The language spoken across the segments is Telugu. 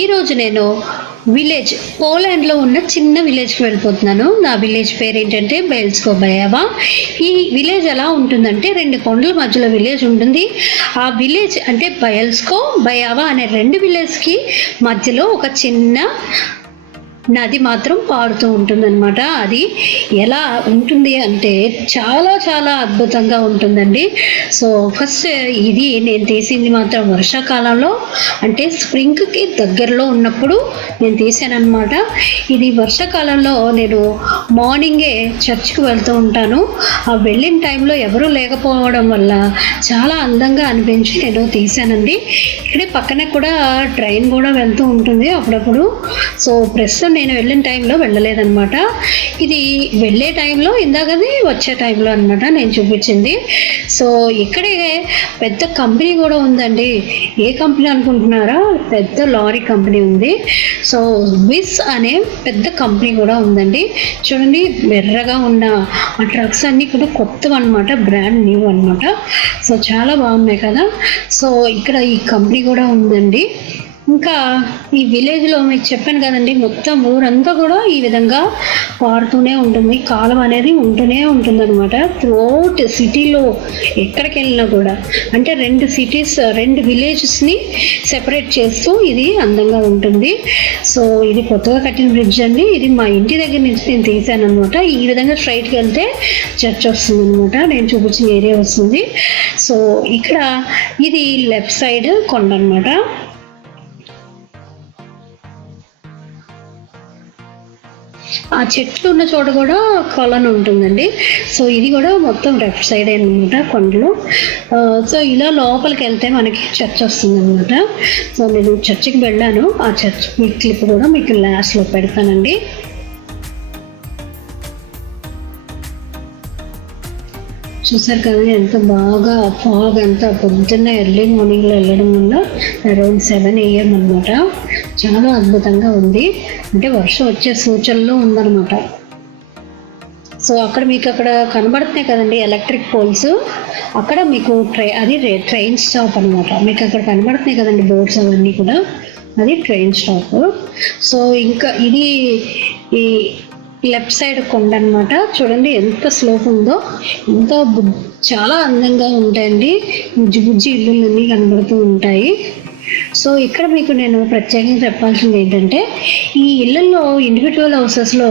ఈరోజు నేను పోలాండ్లో ఉన్న చిన్న విలేజ్కి వెళ్ళిపోతున్నాను. నా విలేజ్ పేరు ఏంటంటే బెల్స్కో బయావా. ఈ విలేజ్ ఎలా ఉంటుందంటే 2 కొండల మధ్యలో విలేజ్ ఉంటుంది. ఆ విలేజ్ అంటే బెల్స్కో బయావా అనే 2 విలేజ్కి మధ్యలో ఒక చిన్న నది మాత్రం పారుతూ ఉంటుందన్నమాట. అది ఎలా ఉంటుంది అంటే చాలా చాలా అద్భుతంగా ఉంటుందండి. సో ఫస్ట్ ఇది నేను తీసింది మాత్రం వర్షాకాలంలో, అంటే స్ప్రింగ్కి దగ్గరలో ఉన్నప్పుడు నేను తీసానమాట. ఇది వర్షాకాలంలో నేను మార్నింగే చర్చ్కి వెళ్తూ ఉంటాను. ఆ వెళ్ళిన టైంలో ఎవరూ లేకపోవడం వల్ల చాలా అందంగా అనిపించి నేను తీసానండి. ఇక్కడే పక్కనే కూడా ట్రైన్ కూడా వెళ్తూ ఉంటుంది అప్పుడప్పుడు. సో ప్రస్తుతం నేను వెళ్ళిన టైంలో వెళ్ళలేదన్నమాట. ఇది వెళ్ళే టైంలో ఇందాకది వచ్చే టైంలో అనమాట నేను చూపించింది. సో ఇక్కడే పెద్ద కంపెనీ కూడా ఉందండి. ఏ కంపెనీ అనుకుంటున్నారా? పెద్ద లారీ కంపెనీ ఉంది. సో విస్ అనే పెద్ద కంపెనీ కూడా ఉందండి. చూడండి, ఎర్రగా ఉన్న ఆ ట్రక్స్ అన్నీ కూడా కొత్తవి అనమాట, బ్రాండ్ న్యూ అనమాట. సో చాలా బాగున్నాయి కదా. సో ఇక్కడ ఈ కంపెనీ కూడా ఉందండి. ఇంకా ఈ విలేజ్లో మీకు చెప్పాను కదండి, మొత్తం ఊరంతా కూడా ఈ విధంగా పారుతూనే ఉంటుంది. కాలం అనేది ఉంటూనే ఉంటుంది అనమాట. త్రూఅవుట్ సిటీలో ఎక్కడికి వెళ్ళినా కూడా, అంటే 2 విలేజెస్ని సెపరేట్ చేస్తూ ఇది అందంగా ఉంటుంది. సో ఇది కొత్తగా కట్టిన బ్రిడ్జ్ అండి. ఇది మా ఇంటి దగ్గర నుంచి నేను తీసాను అనమాట. ఈ విధంగా స్ట్రైట్కి వెళ్తే చర్చ్ వస్తుంది అనమాట. నేను చూపించిన ఏరియా వస్తుంది. సో ఇక్కడ ఇది లెఫ్ట్ సైడ్ కొండ అనమాట. ఆ చెట్లు ఉన్న చోట కూడా కొలను ఉంటుందండి. సో ఇది కూడా మొత్తం లెఫ్ట్ సైడ్ అనమాట కొండలు. సో ఇలా లోపలికి వెళ్తే మనకి చర్చ్ వస్తుంది అనమాట. సో నేను చర్చికి వెళ్ళాను. ఆ చర్చ్ క్లిప్ కూడా మీకు లాస్ట్లో పెడతానండి. చూసారు కదా ఎంత బాగా ఫాగ్ అంతా పొద్దున్న ఎర్లీ మార్నింగ్లో వెళ్ళడం వల్ల అరౌండ్ 7 AM అనమాట. చాలా అద్భుతంగా ఉంది. అంటే వర్షం వచ్చే సూచనలో ఉందన్నమాట. సో అక్కడ మీకు అక్కడ కనబడుతున్నాయి కదండి ఎలక్ట్రిక్ పోల్స్. అక్కడ మీకు ట్రైన్ స్టాప్ అనమాట. మీకు అక్కడ కనబడుతున్నాయి కదండి బోర్డ్స్ అవన్నీ కూడా, అది ట్రైన్ స్టాప్. సో ఇంకా ఇది ఈ లెఫ్ట్ సైడ్ కొండ అనమాట. చూడండి ఎంత స్లోప్ ఉందో, ఎంత చాలా అందంగా ఉంటాయండి. బుజ్జి ఇల్లులన్నీ కనబడుతూ ఉంటాయి. సో ఇక్కడ మీకు నేను ప్రత్యేకంగా చెప్పాల్సింది ఏంటంటే, ఈ ఇళ్ళల్లో ఇండివిజువల్ హౌసెస్లో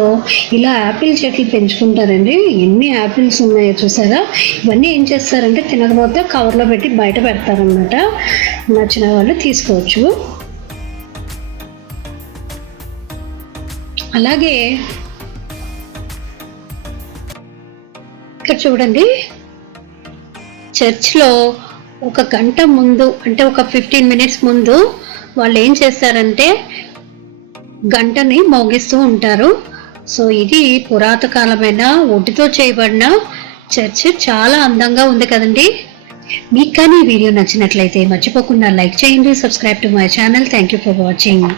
ఇలా యాపిల్ చెట్లు పెంచుకుంటారండి. ఎన్ని యాపిల్స్ ఉన్నాయో చూసారా. ఇవన్నీ ఏం చేస్తారంటే తినకపోతే కవర్లో పెట్టి బయట పెడతారనమాట. నచ్చిన వాళ్ళు తీసుకోవచ్చు. అలాగే ఇక్కడ చూడండి, చర్చ్లో 1 గంట ముందు, అంటే ఒక 15 minutes ముందు వాళ్ళు ఏం చేస్తారంటే గంటని మోగిస్తూ ఉంటారు. సో ఇది పురాతకాలమైన వుడ్తో చేయబడిన చర్చ్. చాలా అందంగా ఉంది కదండి. మీకు కానీ ఈ వీడియో నచ్చినట్లయితే మర్చిపోకుండా లైక్ చేయండి. Subscribe to my channel. Thank you for watching.